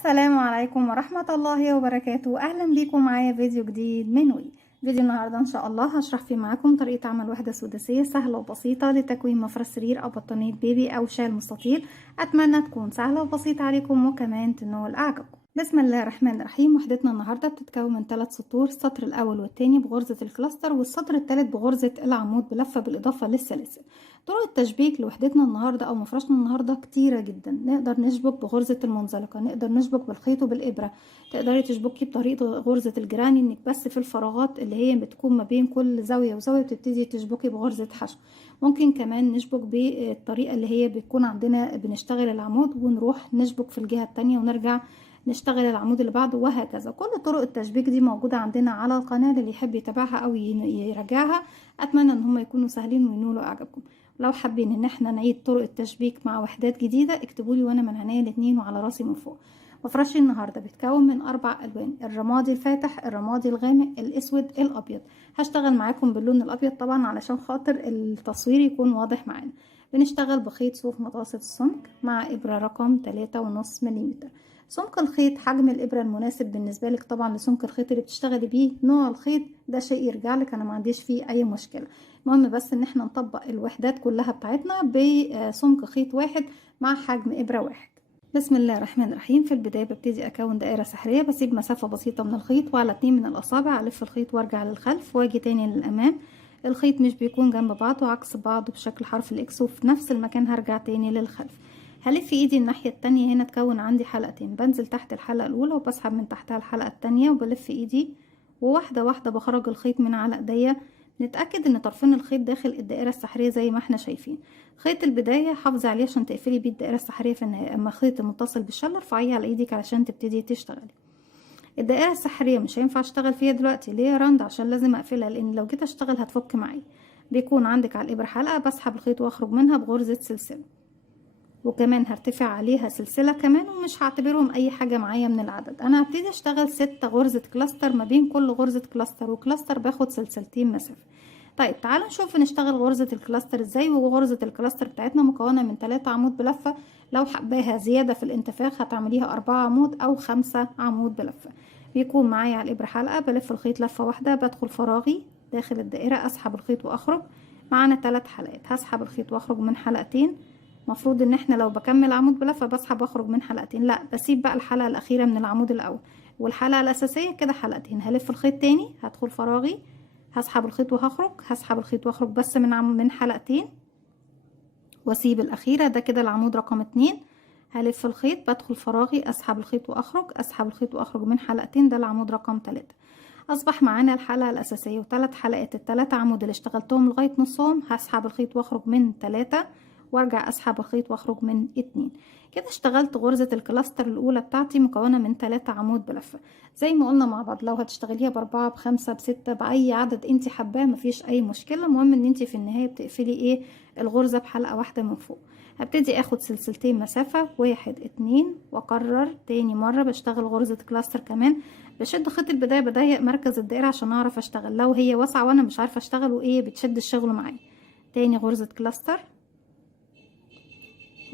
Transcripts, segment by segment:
السلام عليكم ورحمة الله وبركاته. أهلا بيكم معايا فيديو جديد من وي. فيديو النهاردة إن شاء الله هشرح فيه معاكم طريقة عمل وحدة سداسية سهلة وبسيطة لتكوين مفرش سرير أو بطانية بيبي أو شال مستطيل. أتمنى تكون سهلة وبسيطة عليكم وكمان تنول إعجابكم. بسم الله الرحمن الرحيم. وحدتنا النهاردة بتتكون من 3 سطور، السطر الأول والتاني بغرزة الكلاستر والسطر التالت بغرزة العمود بلفة بالإضافة للسلاسل. طرق التشبيك لوحدتنا النهاردة أو مفرشنا النهاردة كتيرة جدا. نقدر نشبك بغرزة المنزلقة، نقدر نشبك بالخيط وبالإبرة، تقدري تشبكي بطريقة غرزة الجراني انك بس في الفراغات اللي هي بتكون ما بين كل زاوية وزاوية بتبتدي تشبكي بغرزة حشو. ممكن كمان نشبك بالطريقة اللي هي بتكون عندنا بنشتغل العمود ونروح نشبك في الجهة التانية ونرجع نشتغل العمود اللي بعده، وهكذا. كل طرق التشبيك دي موجودة عندنا على القناة، اللي يحب يتابعها او يراجعها. اتمنى ان هم يكونوا سهلين وينولوا اعجابكم. لو حابين ان احنا نعيد طرق التشبيك مع وحدات جديدة اكتبولي وانا من عينيا الاتنين وعلى راسي من فوق. مفرشي النهاردة بيتكون من 4 ألوان: الرمادي الفاتح، الرمادي الغامق، الأسود، الأبيض. هشتغل معاكم باللون الأبيض طبعا علشان خاطر التصوير يكون واضح معانا. بنشتغل بخيط صوف متوسط السمك مع إبرة رقم 3.5 ملم. سمك الخيط حجم الإبرة المناسب بالنسبة لك طبعا لسمك الخيط اللي بتشتغلي بيه. نوع الخيط ده شيء يرجع لك، أنا ما عنديش فيه أي مشكلة. المهم بس إن احنا نطبق الوحدات كلها بتاعتنا بسمك خيط واحد مع حجم إبرة واحد. بسم الله الرحمن الرحيم. في البداية ببتدي أكون دائرة سحرية، بسيب مسافة بسيطة من الخيط وعلى 2 من الأصابع ألف الخيط وارجع للخلف واجي تاني للأمام. الخيط مش بيكون جنب بعض وعكس بعض بشكل حرف الإكس، وفي نفس المكان هرجع تاني للخلف. هلف ايدي الناحية التانية، هنا تكون عندي حلقتين، بنزل تحت الحلقة الأولى وبسحب من تحتها الحلقة التانية وبلف ايدي، وواحدة واحدة بخرج الخيط من على ايديا. نتأكد ان طرفين الخيط داخل الدائرة السحرية زي ما احنا شايفين. خيط البداية حافظي عليه عشان تقفلي بيه الدائرة السحرية في النهاية، اما خيط المتصل بالشلة ارفعيه على ايدك علشان تبتدي تشتغلي. الدائرة السحرية مش هينفع اشتغل فيها دلوقتي، ليه يا رند؟ عشان لازم اقفلها، لان لو جيت اشتغل هتفك معايا. بيكون عندك على الابرة حلقة، بسحب الخيط واخرج منها بغرزة سلسلة، وكمان هرتفع عليها سلسلة كمان، ومش هعتبرهم اي حاجة معايا من العدد. انا هبتدي اشتغل 6 غرزة كلاستر، ما بين كل غرزة كلاستر وكلاستر باخد سلسلتين مسافة. طيب تعالوا نشوف نشتغل غرزة الكلاستر ازاي. وغرزة الكلاستر بتاعتنا مكونة من 3 عمود بلفة، لو حباها زيادة في الانتفاخ هتعمليها 4 عمود او 5 عمود بلفة. بيكون معايا على الابرة حلقة، بلف الخيط لفة واحدة، بدخل فراغي داخل الدائرة، اسحب الخيط واخرج. معانا 3 حلقات، هسحب الخيط واخرج من حلقتين. مفروض ان احنا لو بكمل عمود بلفة بسحب واخرج من حلقتين، لا بسيب بقى الحلقة الاخيرة من العمود الاول، والحلقة الاساسية كده حلقتين. هلف الخيط تاني، هدخل فراغي، هسحب الخيط وهخرج، هسحب الخيط واخرج بس من حلقتين، واسيب الاخيرة. ده كده العمود رقم 2. هلف الخيط، بدخل فراغي، اسحب الخيط واخرج، اسحب الخيط واخرج من حلقتين، ده العمود رقم 3. اصبح معانا الحلقة الاساسية و3 حلقات. ال3 عمود اللي اشتغلتهم لغاية نصهم هسحب الخيط واخرج من 3 وارجع اسحب الخيط واخرج من 2. كده اشتغلت غرزة الكلاستر الاولى بتاعتي مكونة من 3 عمود بلفة. زي ما قلنا مع بعض، لو هتشتغليها ب4 ب5 ب6 باي عدد انت حباه مفيش اي مشكلة. المهم ان انت في النهاية بتقفلي ايه الغرزة بحلقة واحدة من فوق. هبتدي اخد سلسلتين مسافة 1 2 واكرر تاني مرة بشتغل غرزة كلاستر كمان. بشد خيط البداية، بضيق مركز الدائرة عشان اعرف اشتغل، لو هي واسعة وانا مش عارفة اشتغل وايه بتشد الشغل معايا. تاني غرزة كلاستر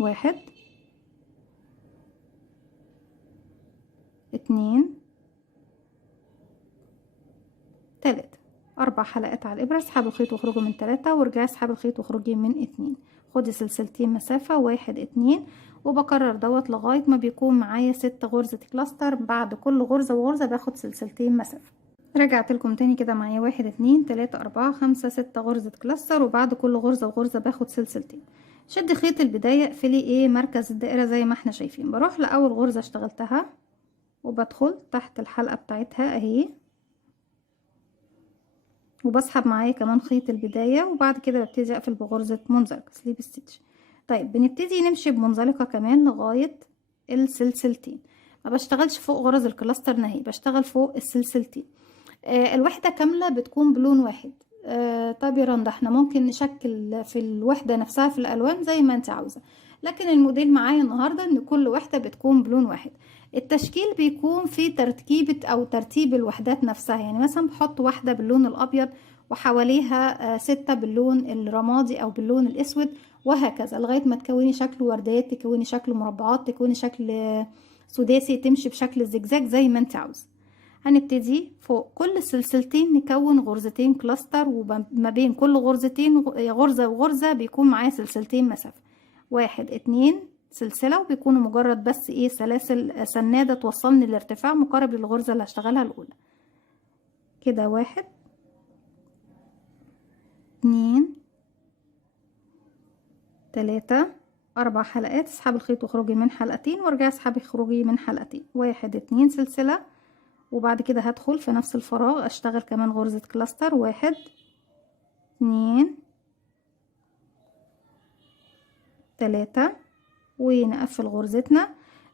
1 2 3. 4 حلقات على الإبرة. اسحبي الخيط واخرجي من 3 وارجعي اسحبي الخيط واخرجي من 2. خدي سلسلتين مسافة 1 2 وبكرر دوت لغاية ما بيكون معايا 6 غرزة كلاستر. بعد كل غرزة وغرزة باخد سلسلتين مسافة. رجعت لكم تاني كده معايا 1 2 3 4 5 6 غرزة كلاستر، وبعد كل غرزة وغرزة باخد سلسلتين. شد خيط البداية، اقفلي ايه مركز الدائرة زي ما احنا شايفين. بروح لأول غرزة اشتغلتها وبدخل تحت الحلقة بتاعتها اهي، وبسحب معايا كمان خيط البداية، وبعد كده ببتدي اقفل بغرزة منزلقة سليب ستيتش. طيب بنبتدي نمشي بمنزلقة كمان لغاية السلسلتين. ما بشتغلش فوق غرز الكلاستر نهائي، بشتغل فوق السلسلتين. الوحدة كاملة بتكون بلون واحد. طب يا رندا احنا ممكن نشكل في الوحدة نفسها في الالوان زي ما انت عاوزة، لكن الموديل معايا النهاردة ان كل وحدة بتكون بلون واحد. التشكيل بيكون في تركيبة او ترتيب الوحدات نفسها، يعني مثلا بحط واحدة باللون الابيض وحواليها 6 باللون الرمادي او باللون الاسود، وهكذا لغاية ما تكوني شكل وردات، تكوني شكل مربعات، تكوني شكل سداسي تمشي بشكل الزجزاج زي ما انت عاوز. هنبتدي فوق كل سلسلتين نكون غرزتين كلاستر، وما بين كل غرزتين غرزة وغرزة بيكون معايا سلسلتين مسافة، 1 2 سلسلة، وبيكونوا مجرد بس ايه سلاسل سنادة توصلني لارتفاع مقارب للغرزة اللي هشتغلها الأولى. كده 1 2 3 4 حلقات، اسحبي الخيط واخرجي من حلقتين وارجعي اسحبي اخرجي من حلقتين، 1 2 سلسلة، وبعد كده هدخل في نفس الفراغ اشتغل كمان غرزة كلاستر، 1 2 3 ونقفل غرزتنا.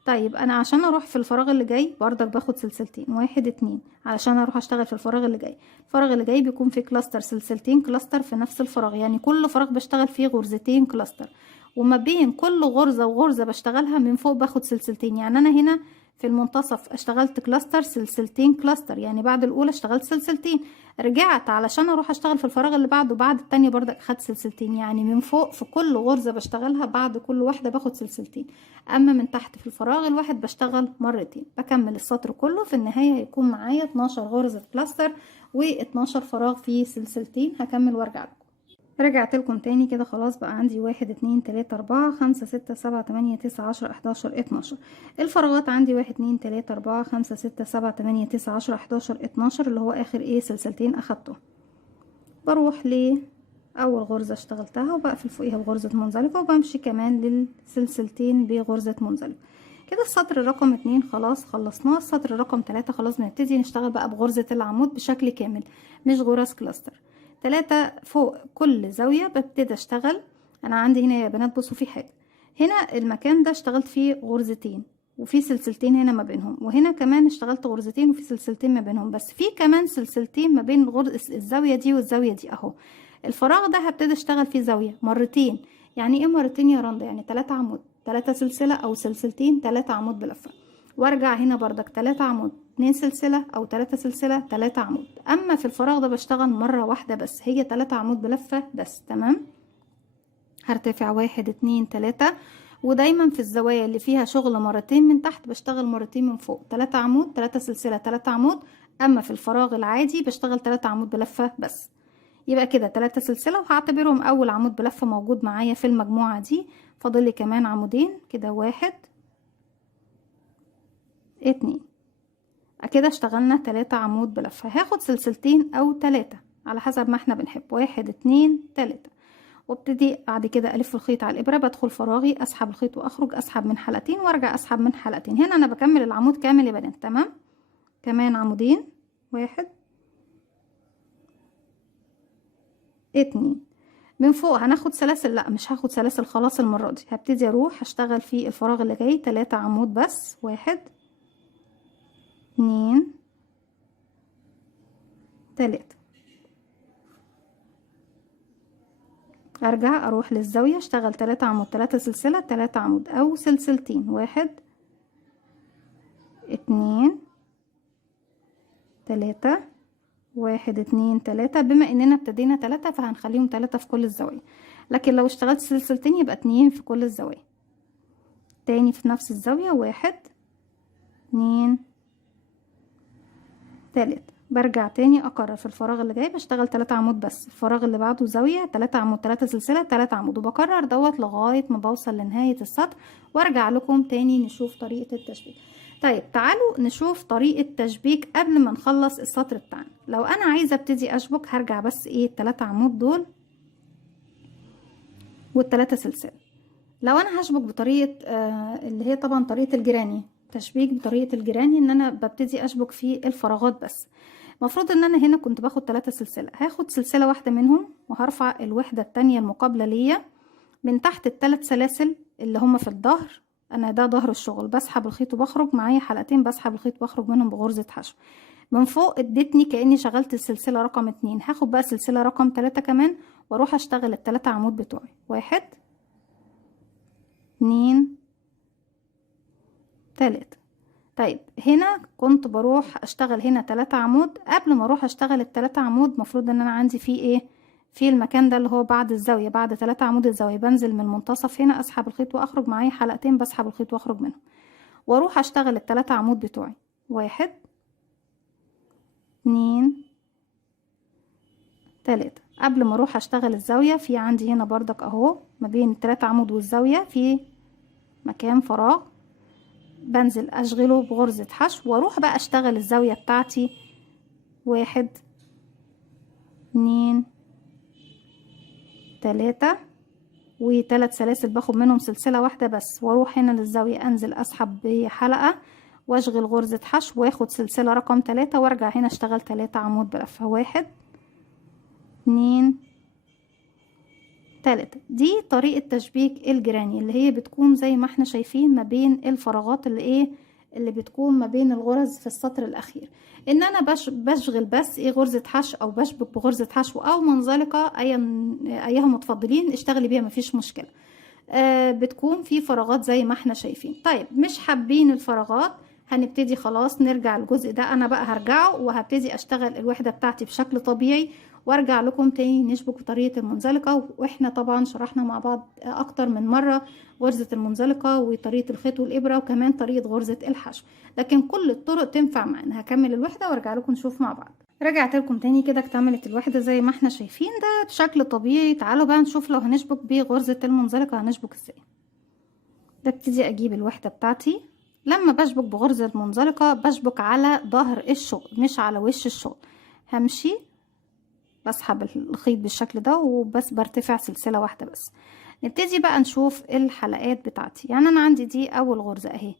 طيب انا عشان اروح في الفراغ اللي جاي بردك باخد سلسلتين، 1 2 علشان اروح اشتغل في الفراغ اللي جاي. الفراغ اللي جاي بيكون فيه كلاستر، سلسلتين كلاستر في نفس الفراغ، يعني كل فراغ بشتغل فيه غرزتين كلاستر، وما بين كل غرزة وغرزة بشتغلها من فوق باخد سلسلتين. يعني انا هنا في المنتصف اشتغلت كلاستر سلسلتين كلاستر، يعني بعد الاولى اشتغلت سلسلتين، رجعت علشان اروح اشتغل في الفراغ اللي بعده بعد التانية بردك اخدت سلسلتين، يعني من فوق في كل غرزة بشتغلها بعد كل واحدة باخد سلسلتين، اما من تحت في الفراغ الواحد بشتغل مرتين. بكمل السطر كله، في النهاية هيكون معايا 12 غرزة كلاستر و12 فراغ فيه سلسلتين. هكمل وارجع لكم. رجعت لكم تاني كده خلاص، بقى عندي 1 2 3 4 5 6 7 8 9 10 11 12. الفراغات عندي 1 2 3 4 5 6 7 8 9 10 11 12، اللي هو اخر ايه سلسلتين اخدته. بروح لأول غرزة اشتغلتها وبقفل فوقيها بغرزة منزلقة، وبمشي كمان للسلسلتين بغرزة منزلقة. كده السطر رقم 2 خلاص خلصناه. السطر رقم 3 خلاص بنبتدي نشتغل بقى بغرزة العمود بشكل كامل، مش غرز كلاستر. 3 فوق كل زاوية ببتدي اشتغل. انا عندي هنا يا بنات بصوا في حاجة، هنا المكان ده اشتغلت فيه غرزتين وفي سلسلتين هنا ما بينهم، وهنا كمان اشتغلت غرزتين وفي سلسلتين ما بينهم، بس في كمان سلسلتين ما بين الزاوية دي والزاوية دي اهو. الفراغ ده هبتدي اشتغل فيه زاوية مرتين. يعني ايه مرتين يا رندا؟ يعني 3 عمود 3 سلسلة او سلسلتين 3 عمود بلفة، وارجع هنا بردك 3 عمود 2 سلسلة او 3 سلسلة 3 عمود. اما في الفراغ ده بشتغل مرة واحدة بس، هي 3 عمود بلفة بس. تمام. هرتفع 1 2 3، ودايما في الزوايا اللي فيها شغل مرتين من تحت بشتغل مرتين من فوق، 3 عمود 3 سلسلة 3 عمود. اما في الفراغ العادي بشتغل 3 عمود بلفة بس. يبقى كده 3 سلسلة، وهعتبرهم اول عمود بلفة موجود معايا في المجموعة دي. فاضل لي كمان عمودين، كده 1 2. كده اشتغلنا 3 عمود بلفة. هاخد سلسلتين او 3 على حسب ما احنا بنحب، 1 2 3، وابتدي بعد كده الف الخيط على الابره، بدخل فراغي اسحب الخيط واخرج، اسحب من حلقتين وارجع اسحب من حلقتين. هنا انا بكمل العمود كامل يا بنات. تمام. كمان عمودين، 1 2. من فوق هناخد سلاسل، لا مش هاخد سلاسل خلاص المره دي، هبتدي اروح اشتغل في الفراغ اللي جاي 3 عمود بس، 1 2 3. ارجع اروح للزاوية اشتغل 3 عمود 3 سلسلة 3 عمود او سلسلتين، 1 2 3 1 2 3. بما اننا ابتدينا 3 فهنخليهم 3 في كل الزوايا، لكن لو اشتغلت سلسلتين يبقى 2 في كل الزوايا. تاني في نفس الزاوية، 1 2 3. برجع تاني اكرر في الفراغ اللي جاي بشتغل 3 عمود بس، الفراغ اللي بعده زاوية 3 عمود 3 سلسلة 3 عمود، وبكرر دوت لغاية ما بوصل لنهاية السطر، وارجع لكم تاني نشوف طريقة التشبيك. طيب تعالوا نشوف طريقة تشبيك قبل ما نخلص السطر بتاعنا. لو انا عايزة ابتدي اشبك هرجع بس ايه 3 عمود دول والتلاتة سلسلة. لو انا هشبك بطريقة اللي هي طبعا طريقة الجراني، تشبيك بطريقة الجراني ان انا ببتدي اشبك في الفراغات بس. المفروض ان انا هنا كنت باخد 3 سلسلة، هاخد سلسلة واحدة منهم وهرفع الوحدة التانية المقابلة ليا من تحت ال3 سلاسل اللي هما في الظهر. انا ده ظهر الشغل، بسحب الخيط وبخرج معايا حلقتين، بسحب الخيط وبخرج منهم بغرزة حشو. من فوق ادتني كأني شغلت السلسلة رقم 2، هاخد بقى سلسلة رقم 3 كمان واروح اشتغل ال3 عمود بتوعي، 1 2 3. طيب هنا كنت بروح اشتغل هنا 3 عمود. قبل ما اروح اشتغل ال3 عمود مفروض ان انا عندي فيه ايه، في المكان ده اللي هو بعد الزاوية، بعد 3 عمود الزاوية بنزل من المنتصف هنا اسحب الخيط واخرج معايا حلقتين، بسحب الخيط واخرج منهم واروح اشتغل التلاتة عمود بتوعي. 1 2 3. قبل ما اروح اشتغل الزاوية في عندي هنا بردك اهو ما بين التلاتة عمود والزاوية في مكان فراغ، بنزل اشغله بغرزة حشو واروح بقى اشتغل الزاوية بتاعتي. 1 2 3 و3 سلاسل باخد منهم سلسلة واحدة بس، واروح هنا للزاوية انزل اسحب بحلقة واشغل غرزة حشو واخد سلسلة رقم 3 وارجع هنا اشتغل 3 عمود بلفة. 1 2 3. دي طريقة تشبيك الجراني اللي هي بتكون زي ما احنا شايفين ما بين الفراغات اللي بتكون ما بين الغرز في السطر الاخير. ان انا بشغل بس غرزة حشو او بشبك بغرزة حشو او منزلقة، ايها متفضلين اشتغلي بيها مفيش مشكلة. بتكون في فراغات زي ما احنا شايفين. طيب مش حابين الفراغات، هنبتدي خلاص نرجع الجزء ده، انا بقى هرجعه وهبتدي اشتغل الوحدة بتاعتي بشكل طبيعي وارجع لكم تاني نشبك بطريقة المنزلقة. واحنا طبعا شرحنا مع بعض اكتر من مرة غرزة المنزلقة وطريقة الخيط والابرة وكمان طريقة غرزة الحشو، لكن كل الطرق تنفع معانا. هكمل الوحدة وارجع لكم نشوف مع بعض. رجعت لكم تاني كده اكتملت الوحدة زي ما احنا شايفين ده بشكل طبيعي. تعالوا بقى نشوف لو هنشبك بغرزة المنزلقة هنشبك ازاي. ببتدي اجيب الوحدة بتاعتي. لما بشبك بغرزة منزلقة بشبك على ظهر الشغل مش على وش الشغل. همشي بسحب الخيط بالشكل ده وبس برتفع سلسلة واحدة بس. نبتدي بقى نشوف الحلقات بتاعتي. يعني انا عندي دي اول غرزة اهي،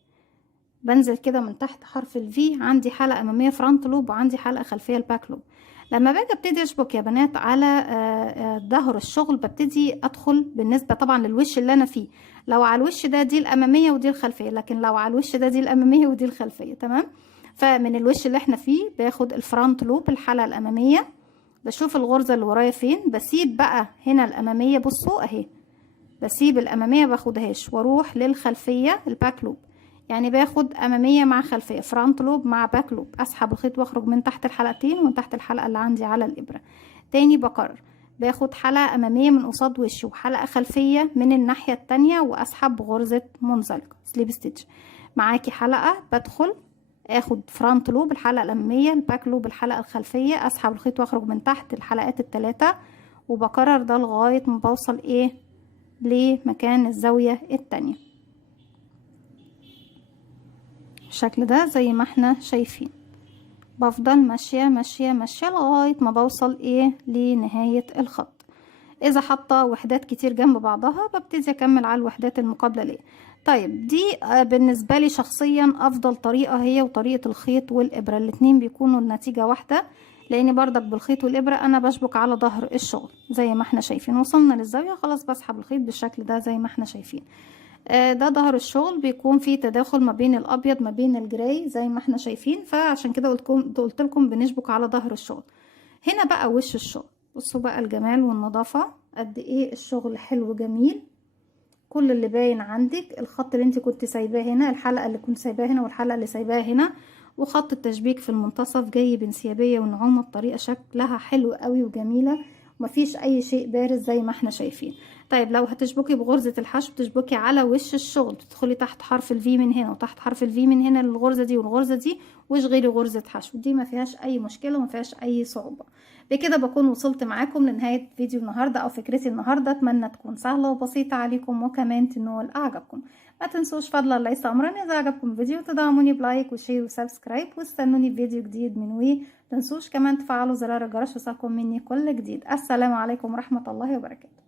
بنزل كده من تحت حرف الفي عندي حلقة امامية فرونت لوب وعندي حلقة خلفية الباك لوب. لما باجي ابتدي اشبك يا بنات على ظهر الشغل ببتدي ادخل بالنسبة طبعا للوش اللي انا فيه. لو على الوش ده دي الامامية ودي الخلفية، لكن لو على الوش ده دي الامامية ودي الخلفية. تمام. فمن الوش اللي احنا فيه باخد الفرونت لوب الحلقة الامامية، بشوف الغرزة اللي ورايا فين، بسيب بقى هنا الامامية بصوا اهي، بسيب الامامية باخدهاش واروح للخلفية الباك لوب. يعني باخد امامية مع خلفية فرونت لوب مع باك لوب، اسحب الخيط واخرج من تحت الحلقتين ومن تحت الحلقة اللي عندي على الابرة. تاني بكرر، باخد حلقة امامية من قصاد وشي وحلقة خلفية من الناحية التانية واسحب بغرزة منزلقة سليب ستيتش. معاكي حلقة بدخل اخد فرونت لوب الحلقة الامامية الباك لوب الحلقة الخلفية، اسحب الخيط واخرج من تحت الحلقات التلاتة وبكرر ده لغاية ما بوصل لمكان الزاوية التانية بالشكل ده زي ما احنا شايفين. بفضل ماشية ماشية ماشية لغاية ما بوصل لنهاية الخط. اذا حاطة وحدات كتير جنب بعضها ببتدي اكمل على الوحدات المقابلة ليه. طيب دي بالنسبة لي شخصيا افضل طريقة هي وطريقة الخيط والابرة، الاتنين بيكونوا النتيجة واحدة، لان بردك بالخيط والابرة انا بشبك على ظهر الشغل زي ما احنا شايفين. وصلنا للزاوية خلاص بسحب الخيط بالشكل ده زي ما احنا شايفين. ده ظهر الشغل بيكون فيه تداخل ما بين الابيض ما بين الجراي زي ما احنا شايفين، فعشان كده قلت لكم بنشبك على ظهر الشغل. هنا بقى وش الشغل، بصوا بقى الجمال والنظافة قد ايه الشغل حلو جميل. كل اللي باين عندك الخط اللي انت كنت سايباه هنا، الحلقة اللي كنت سايباها هنا والحلقة اللي سايباها هنا، وخط التشبيك في المنتصف جاي بانسيابية ونعومة بطريقة شكلها حلو قوي وجميلة، ومفيش اي شيء بارز زي ما احنا شايفين. طيب لو هتشبكي بغرزة الحشو بتشبكي على وش الشغل، تدخلي تحت حرف الفي من هنا وتحت حرف الفي من هنا للغرزة دي والغرزة دي واشغلي غرزة حشو، دي ما فيهاش اي مشكلة وما فيهاش اي صعوبة. بكده بكون وصلت معاكم لنهاية فيديو النهاردة او فكرتي النهاردة. اتمنى تكون سهلة وبسيطة عليكم وكمان تنول اعجابكم. ما تنسوش فضلا ليس امرا اذا عجبكم الفيديو تدعموني بلايك وشير وسبسكرايب واستنوني في فيديو جديد من وي. تنسوش كمان تفعلوا زرار الجرس يوصلكم مني كل جديد. السلام عليكم ورحمة الله وبركاته.